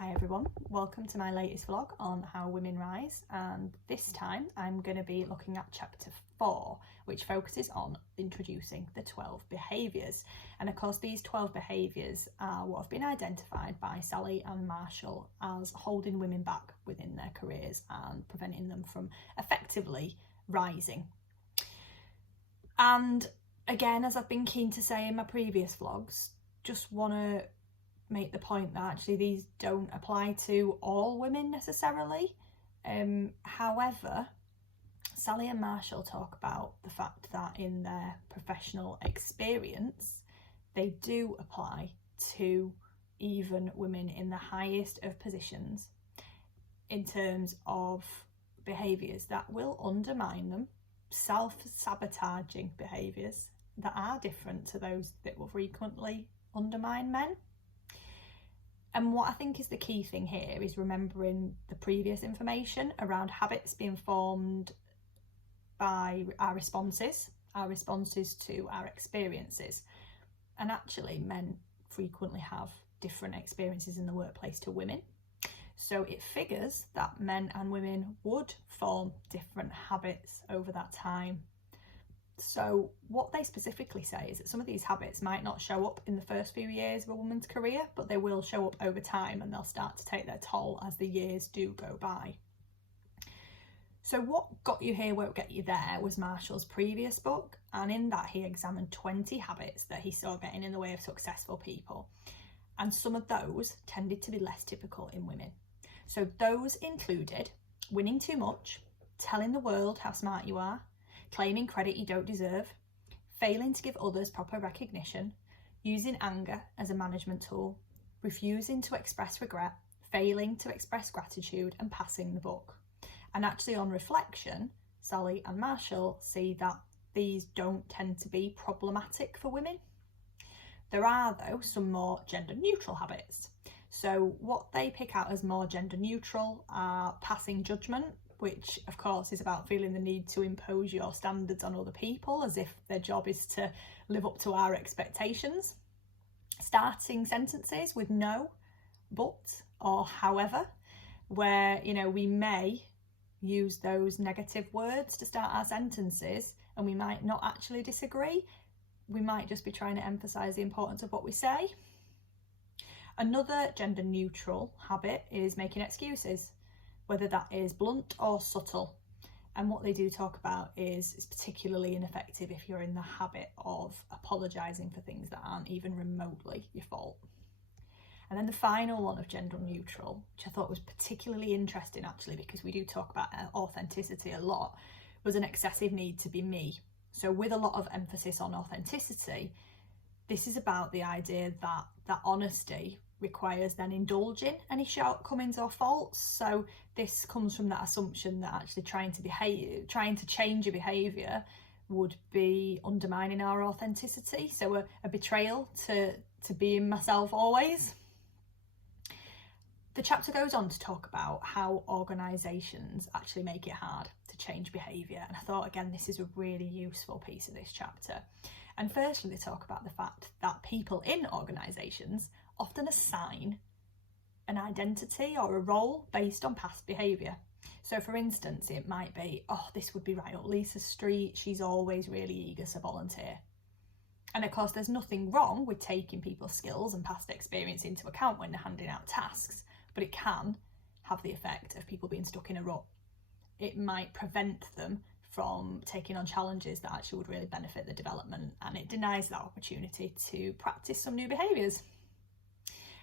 Hi everyone, welcome to my latest vlog on how women rise, and this time I'm going to be looking at chapter 4, which focuses on introducing the 12 behaviours. And of course these 12 behaviours are what have been identified by Sally and Marshall as holding women back within their careers and preventing them from effectively rising. And again, as I've been keen to say in my previous vlogs, just want to make the point that actually these don't apply to all women necessarily. However, Sally and Marshall talk about the fact that in their professional experience they do apply to even women in the highest of positions in terms of behaviours that will undermine them, self-sabotaging behaviours that are different to those that will frequently undermine men. And what I think is the key thing here is remembering the previous information around habits being formed by our responses to our experiences. And actually men frequently have different experiences in the workplace to women. So it figures that men and women would form different habits over that time. So what they specifically say is that some of these habits might not show up in the first few years of a woman's career, but they will show up over time and they'll start to take their toll as the years do go by. So What Got You Here Won't Get You There was Marshall's previous book, and in that he examined 20 habits that he saw getting in the way of successful people, and some of those tended to be less typical in women. So those included winning too much, telling the world how smart you are, claiming credit you don't deserve, failing to give others proper recognition, using anger as a management tool, refusing to express regret, failing to express gratitude, and passing the buck. And actually on reflection, Sally and Marshall see that these don't tend to be problematic for women. There are though some more gender neutral habits. So what they pick out as more gender neutral are passing judgment, which of course is about feeling the need to impose your standards on other people as if their job is to live up to our expectations. Starting sentences with no, but, or however, where, we may use those negative words to start our sentences and we might not actually disagree. We might just be trying to emphasise the importance of what we say. Another gender neutral habit is making excuses, whether that is blunt or subtle. And what they do talk about is it's particularly ineffective if you're in the habit of apologising for things that aren't even remotely your fault. And then the final one of gender neutral, which I thought was particularly interesting actually, because we do talk about authenticity a lot, was an excessive need to be me. So with a lot of emphasis on authenticity, this is about the idea that honesty requires then indulging any shortcomings or faults. So this comes from that assumption that actually trying to change a behaviour would be undermining our authenticity. So a betrayal to being myself always. The chapter goes on to talk about how organisations actually make it hard to change behaviour, and I thought again this is a really useful piece of this chapter. And firstly they talk about the fact that people in organisations often assign an identity or a role based on past behaviour. So for instance it might be, this would be right up Lisa's street, she's always really eager to volunteer. And of course there's nothing wrong with taking people's skills and past experience into account when they're handing out tasks, but it can have the effect of people being stuck in a rut. It might prevent them from taking on challenges that actually would really benefit the development, and it denies that opportunity to practice some new behaviours.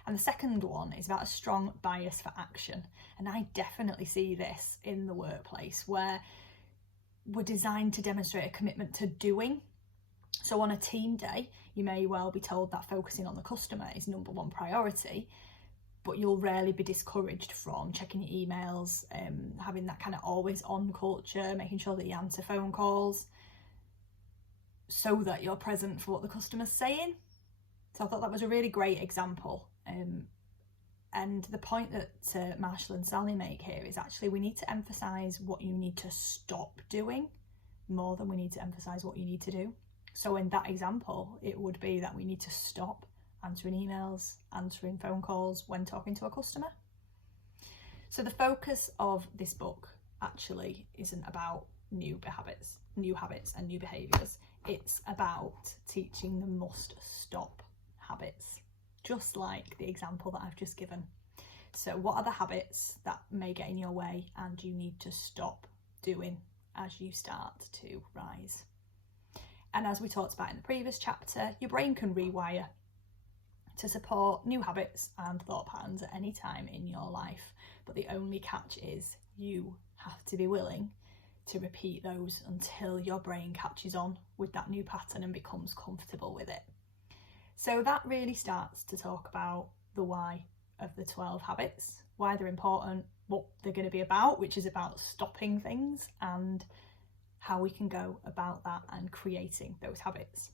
And the second one is about a strong bias for action. And I definitely see this in the workplace where we're designed to demonstrate a commitment to doing. So on a team day, you may well be told that focusing on the customer is number one priority, but you'll rarely be discouraged from checking your emails, having that kind of always on culture, making sure that you answer phone calls so that you're present for what the customer's saying. So I thought that was a really great example. And the point that Marshall and Sally make here is actually we need to emphasise what you need to stop doing more than we need to emphasise what you need to do. So in that example, it would be that we need to stop answering emails, answering phone calls when talking to a customer. So the focus of this book actually isn't about new habits and new behaviours. It's about teaching the must stop habits, just like the example that I've just given. So what are the habits that may get in your way and you need to stop doing as you start to rise? And as we talked about in the previous chapter, your brain can rewire to support new habits and thought patterns at any time in your life. But the only catch is you have to be willing to repeat those until your brain catches on with that new pattern and becomes comfortable with it. So that really starts to talk about the why of the 12 habits, why they're important, what they're going to be about, which is about stopping things, and how we can go about that and creating those habits.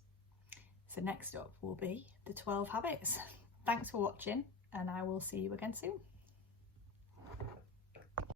So next up will be the 12 habits. Thanks for watching, and I will see you again soon.